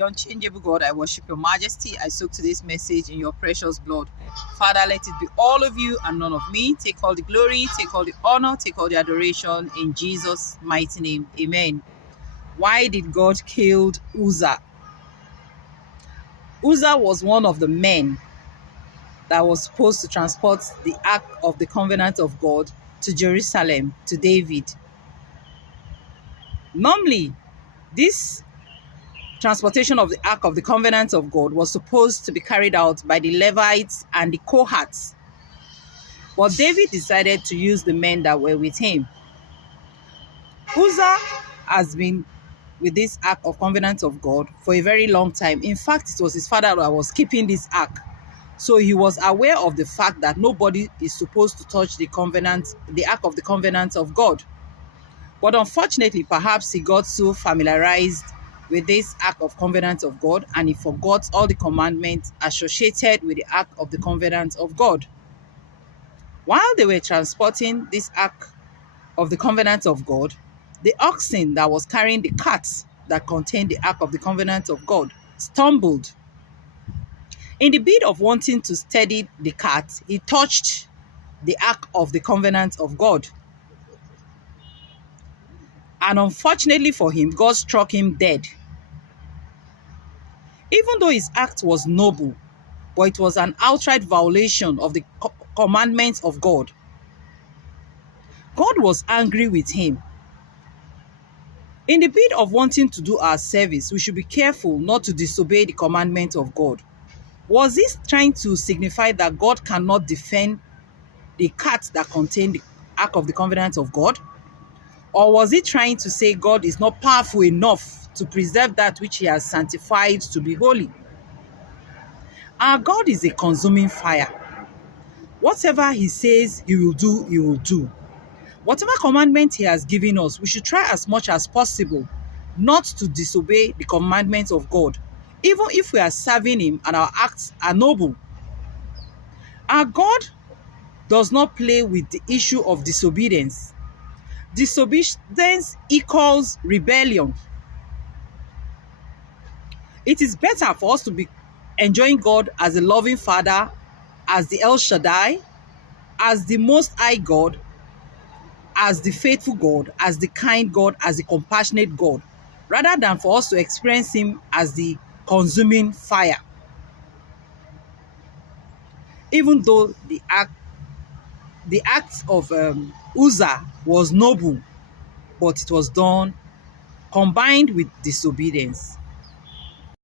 Unchangeable God, I worship your majesty. I soak today's message in your precious blood. Father, let it be all of you and none of me. Take all the glory, take all the honor, take all the adoration in Jesus' mighty name. Amen. Why did God kill Uzzah? Uzzah was one of the men that was supposed to transport the Ark of the Covenant of God to Jerusalem, to David. Normally, this transportation of the Ark of the Covenant of God was supposed to be carried out by the Levites and the Kohaths. But David decided to use the men that were with him. Uzzah has been with this Ark of Covenant of God for a very long time. In fact, it was his father that was keeping this Ark. So he was aware of the fact that nobody is supposed to touch the Ark of the Covenant of God. But unfortunately, perhaps he got so familiarized with this Ark of Covenant of God and he forgot all the commandments associated with the Ark of the Covenant of God. While they were transporting this Ark of the Covenant of God, the oxen that was carrying the carts that contained the Ark of the Covenant of God stumbled. In the bid of wanting to steady the cart, he touched the Ark of the Covenant of God. And unfortunately for him, God struck him dead. Even though his act was noble, but it was an outright violation of the commandments of God. God was angry with him. In the bid of wanting to do our service, we should be careful not to disobey the commandment of God. Was this trying to signify that God cannot defend the cart that contained the Ark of the Covenant of God? Or was it trying to say God is not powerful enough to preserve that which he has sanctified to be holy? Our God is a consuming fire. Whatever he says he will do, he will do. Whatever commandment he has given us, we should try as much as possible not to disobey the commandments of God, even if we are serving him and our acts are noble. Our God does not play with the issue of disobedience. Disobedience equals rebellion. It is better for us to be enjoying God as a loving Father, as the El Shaddai, as the Most High God, as the faithful God, as the kind God, as the compassionate God, rather than for us to experience him as the consuming fire. Even though the act of Uzzah was noble, but it was done combined with disobedience.